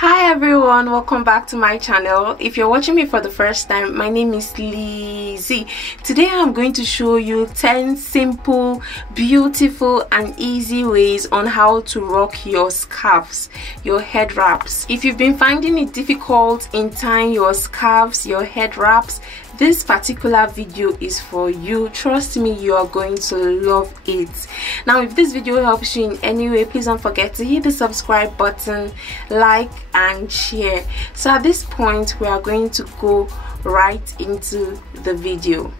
Hi everyone, welcome back to my channel. If you're watching me for the first time, my name is Lizzie. Today I'm going to show you 10 simple, beautiful and easy ways on how to rock your scarves, your head wraps. If you've been finding it difficult in tying your scarves, your head wraps, this particular video is for you. Trust me, you are going to love it. Now, if this video helps you in any way, please don't forget to hit the subscribe button, like and share. So at this point, we are going to go right into the video.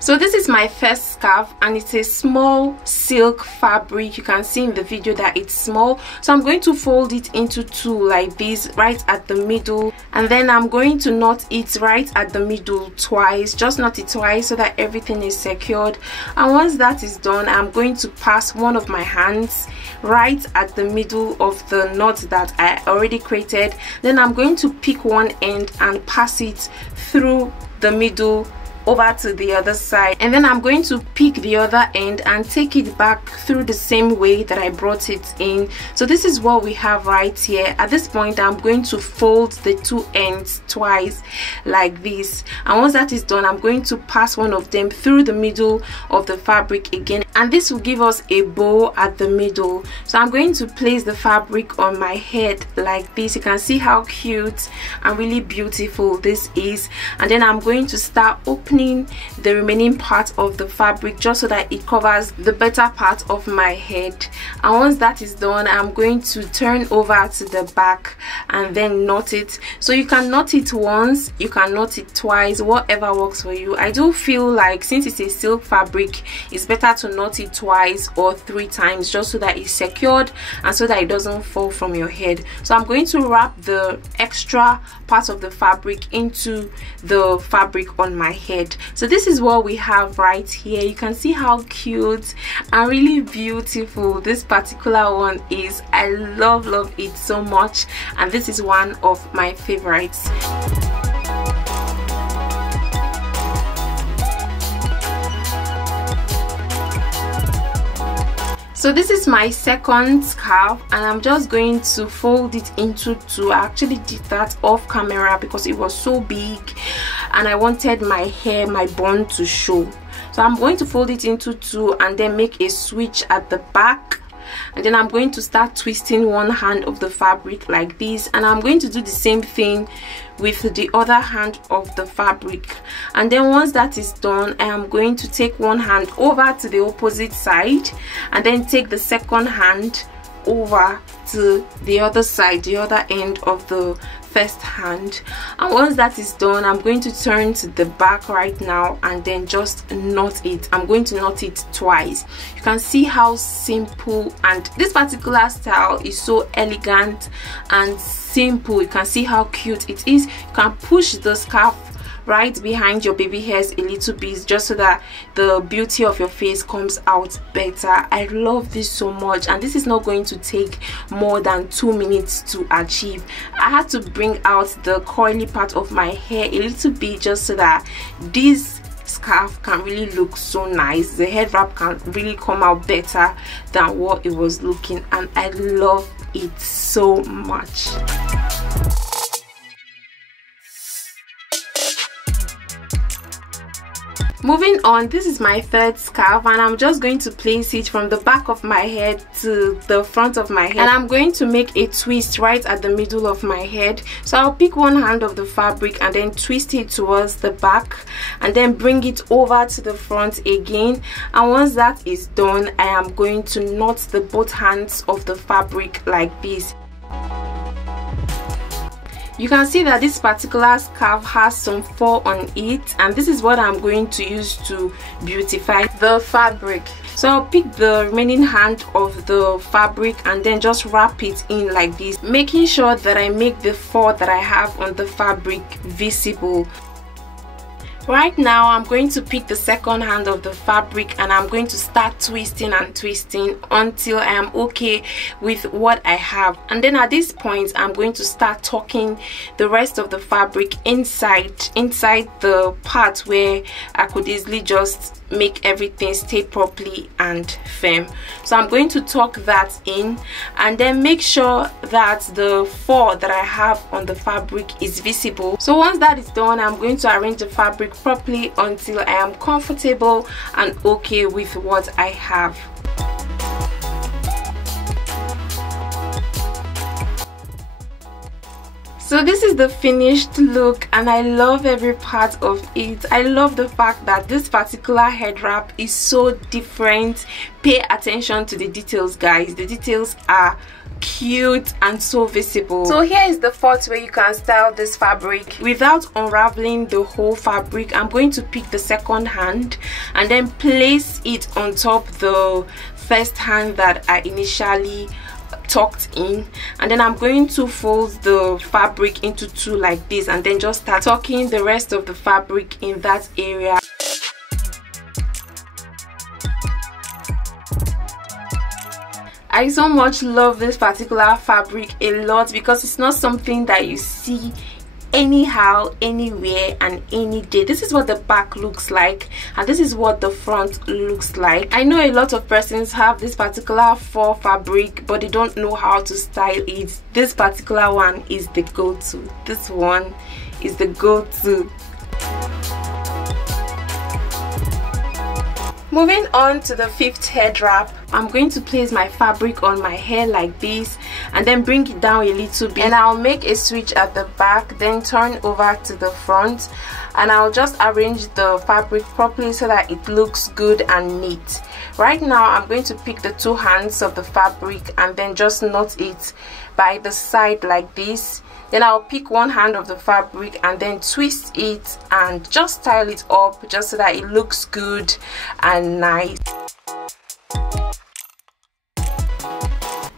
So this is my first scarf and it's a small silk fabric. You can see in the video that it's small, so I'm going to fold it into two like this right at the middle, and then I'm going to knot it right at the middle twice. Just knot it twice so that everything is secured, and once that is done, I'm going to pass one of my hands right at the middle of the knot that I already created. Then I'm going to pick one end and pass it through the middle over to the other side, and then I'm going to pick the other end and take it back through the same way that I brought it in. So this is what we have right here. At this point, I'm going to fold the two ends twice like this, and once that is done, I'm going to pass one of them through the middle of the fabric again, and this will give us a bow at the middle. So I'm going to place the fabric on my head like this. You can see how cute and really beautiful this is, and then I'm going to start opening the remaining part of the fabric just so that it covers the better part of my head. And once that is done, I'm going to turn over to the back and then knot it. So you can knot it once, you can knot it twice, whatever works for you. I do feel like since it's a silk fabric, it's better to knot it twice or 3 times just so that it's secured and so that it doesn't fall from your head. So I'm going to wrap the extra part of the fabric into the fabric on my head. So this is what we have right here. You can see how cute and really beautiful this particular one is. I love it so much, and this is one of my favorites. So this is my second scarf, and I'm just going to fold it into two. I actually did that off camera because it was so big and I wanted my hair, my bun to show. So I'm going to fold it into two and then make a switch at the back, and then I'm going to start twisting one hand of the fabric like this, and I'm going to do the same thing with the other hand of the fabric. And then once that is done, I am going to take one hand over to the opposite side and then take the second hand over to the other side, the other end of the first hand. And once that is done, I'm going to turn to the back right now and then just knot it. I'm going to knot it twice. You can see how simple, and this particular style is so elegant and simple. You can see how cute it is. You can push the scarf right behind your baby hairs a little bit just so that the beauty of your face comes out better. I love this so much, and this is not going to take more than 2 minutes to achieve. I had to bring out the curly part of my hair a little bit just so that this scarf can really look so nice. The head wrap can really come out better than what it was looking, and I love it so much. Moving on, this is my third scarf, and I'm just going to place it from the back of my head to the front of my head, and I'm going to make a twist right at the middle of my head. So I'll pick one hand of the fabric and then twist it towards the back and then bring it over to the front again. And once that is done, I am going to knot the both hands of the fabric like this. You can see that this particular scarf has some fur on it, and this is what I'm going to use to beautify the fabric. So I'll pick the remaining hand of the fabric and then just wrap it in like this, making sure that I make the fur that I have on the fabric visible. Right now, I'm going to pick the second hand of the fabric and I'm going to start twisting and twisting until I am okay with what I have. And then at this point, I'm going to start tucking the rest of the fabric inside the part where I could easily just make everything stay properly and firm. So I'm going to tuck that in, and then make sure that the fall that I have on the fabric is visible. So once that is done, I'm going to arrange the fabric properly until I am comfortable and okay with what I have. So this is the finished look, and I love every part of it. I love the fact that this particular head wrap is so different. Pay attention to the details, guys. The details are cute and so visible. So here is the fourth way you can style this fabric without unraveling the whole fabric. I'm going to pick the second hand and then place it on top the first hand that I initially tucked in, and then I'm going to fold the fabric into two like this, and then just start tucking the rest of the fabric in that area. I so much love this particular fabric a lot because it's not something that you see anyhow, anywhere, and any day. This is what the back looks like, and this is what the front looks like. I know a lot of persons have this particular fur fabric, but they don't know how to style it. This particular one is the go-to. This one is the go-to. Moving on to the fifth head wrap, I'm going to place my fabric on my hair like this and then bring it down a little bit, and I'll make a switch at the back, then turn over to the front, and I'll just arrange the fabric properly so that it looks good and neat. Right now I'm going to pick the two hands of the fabric and then just knot it by the side like this. Then I'll pick one hand of the fabric and then twist it and just style it up just so that it looks good and nice.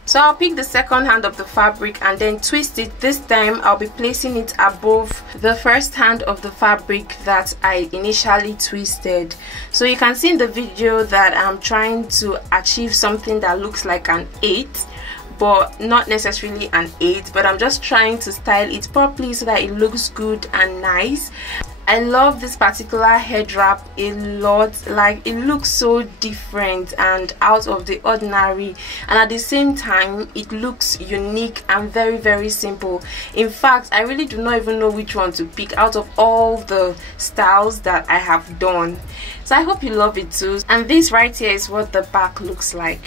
So I'll pick the second hand of the fabric and then twist it. This time I'll be placing it above the first hand of the fabric that I initially twisted. So you can see in the video that I'm trying to achieve something that looks like an 8, but not necessarily an 8, but I'm just trying to style it properly so that it looks good and nice. I love this particular head wrap a lot. Like, it looks so different and out of the ordinary, and at the same time it looks unique and very, very simple. In fact, I really do not even know which one to pick out of all the styles that I have done. So I hope you love it too. And this right here is what the back looks like.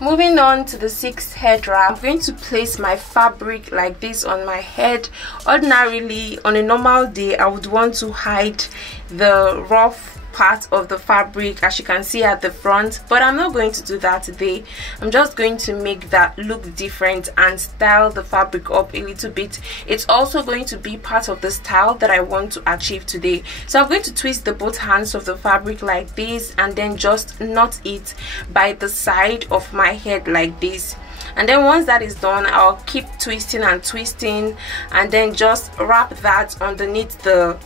Moving on to the sixth head wrap, I'm going to place my fabric like this on my head. Ordinarily, on a normal day, I would want to hide the rough part of the fabric, as you can see at the front, but I'm not going to do that today. I'm just going to make that look different and style the fabric up a little bit. It's also going to be part of the style that I want to achieve today. So I'm going to twist the both hands of the fabric like this and then just knot it by the side of my head like this. And then once that is done, I'll keep twisting and twisting and then just wrap that underneath the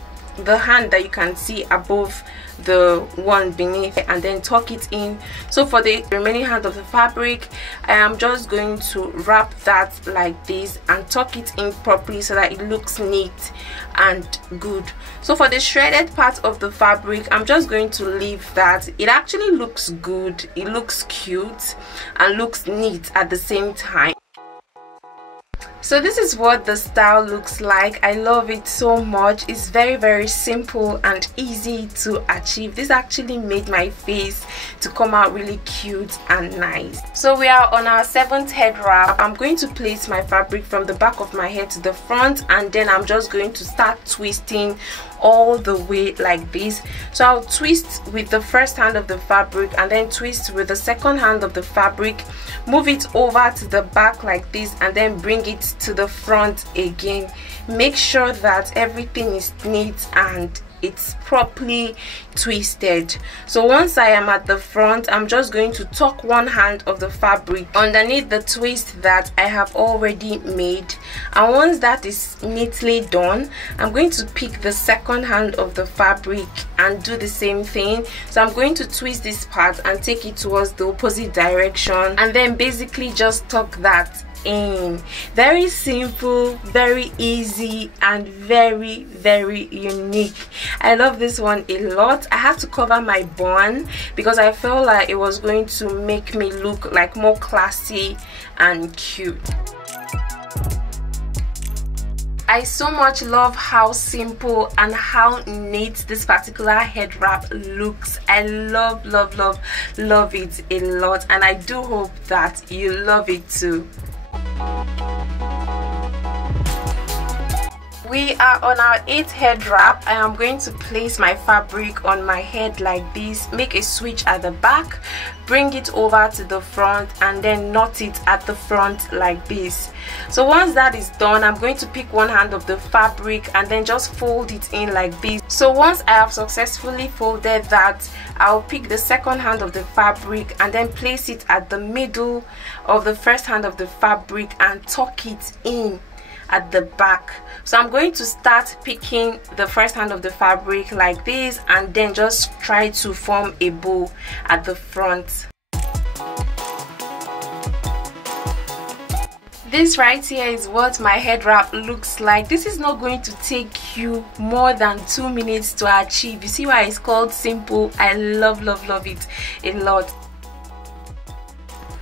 hand that you can see above the one beneath, and then tuck it in. So for the remaining hand of the fabric, I am just going to wrap that like this and tuck it in properly so that it looks neat and good. So for the shredded part of the fabric, I'm just going to leave that. It actually looks good, it looks cute and looks neat at the same time. So this is what the style looks like. I love it so much. It's very, very simple and easy to achieve. This actually made my face to come out really cute and nice. So we are on our seventh head wrap. I'm going to place my fabric from the back of my head to the front, and then I'm just going to start twisting all the way like this. So I'll twist with the first hand of the fabric and then twist with the second hand of the fabric, move it over to the back like this, and then bring it to the front again. Make sure that everything is neat and it's properly twisted. So once I am at the front, I'm just going to tuck one hand of the fabric underneath the twist that I have already made, and once that is neatly done, I'm going to pick the second hand of the fabric and do the same thing. So I'm going to twist this part and take it towards the opposite direction, and then basically just tuck that in. Very simple, very easy, and very unique. I love this one a lot. I had to cover my bun because I felt like it was going to make me look like more classy and cute. I so much love how simple and how neat this particular head wrap looks. I love it a lot, and I do hope that you love it too. We are on our 8th head wrap. I am going to place my fabric on my head like this, make a switch at the back, bring it over to the front, and then knot it at the front like this. So once that is done, I'm going to pick one hand of the fabric and then just fold it in like this. So once I have successfully folded that, I'll pick the second hand of the fabric and then place it at the middle of the first hand of the fabric and tuck it in at the back. So I'm going to start picking the first hand of the fabric like this and then just try to form a bow at the front. This right here is what my head wrap looks like. This is not going to take you more than 2 minutes to achieve. You see why it's called simple? I love it a lot.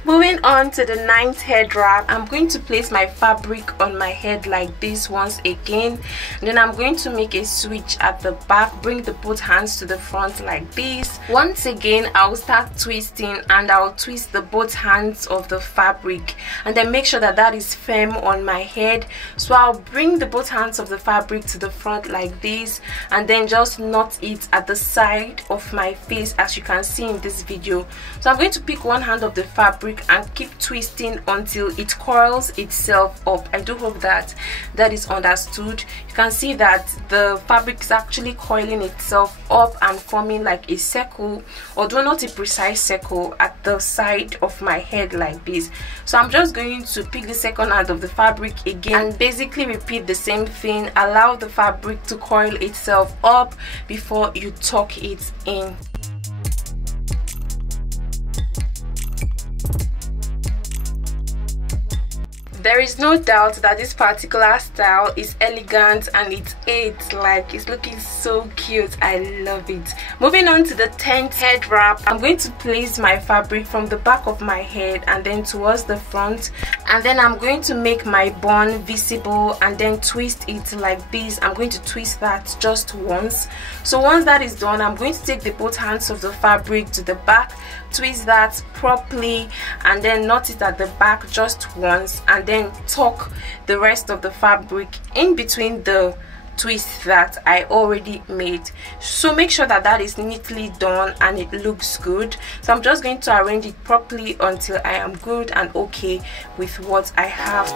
Moving on to the 9th head wrap, I'm going to place my fabric on my head like this once again, and then I'm going to make a switch at the back, bring the both hands to the front like this. Once again, I'll start twisting and I'll twist the both hands of the fabric and then make sure that that is firm on my head. So I'll bring the both hands of the fabric to the front like this and then just knot it at the side of my face, as you can see in this video. So I'm going to pick one hand of the fabric and keep twisting until it coils itself up. I do hope that that is understood. You can see that the fabric is actually coiling itself up and forming like a circle, although not a precise circle, at the side of my head like this. So I'm just going to pick the second hand of the fabric again and basically repeat the same thing. Allow the fabric to coil itself up before you tuck it in. There is no doubt that this particular style is elegant and it's looking so cute. I love it. Moving on to the 10th head wrap, I'm going to place my fabric from the back of my head and then towards the front, and then I'm going to make my bun visible and then twist it like this. I'm going to twist that just once. So once that is done, I'm going to take the both hands of the fabric to the back, twist that properly, and then knot it at the back just once, and then tuck the rest of the fabric in between the twist that I already made. So make sure that that is neatly done and it looks good. So I'm just going to arrange it properly until I am good and okay with what I have.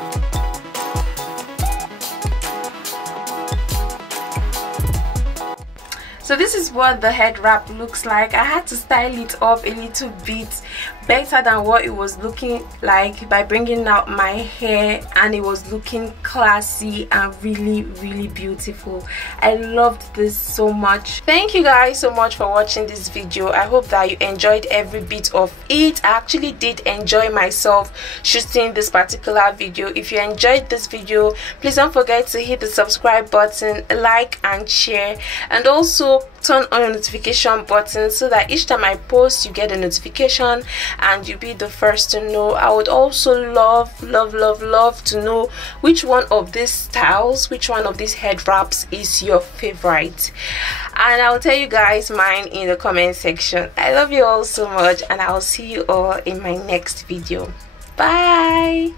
So this is what the head wrap looks like. I had to style it up a little bit better than what it was looking like by bringing out my hair, and it was looking classy and really beautiful. I loved this so much. Thank you guys so much for watching this video. I hope that you enjoyed every bit of it. I actually did enjoy myself shooting this particular video. If you enjoyed this video, please don't forget to hit the subscribe button, like and share, and also turn on your notification button so that each time I post you get a notification and you'll be the first to know. I would also love to know which one of these styles, which one of these head wraps is your favorite, and I'll tell you guys mine in the comment section. I love you all so much, and I'll see you all in my next video. Bye.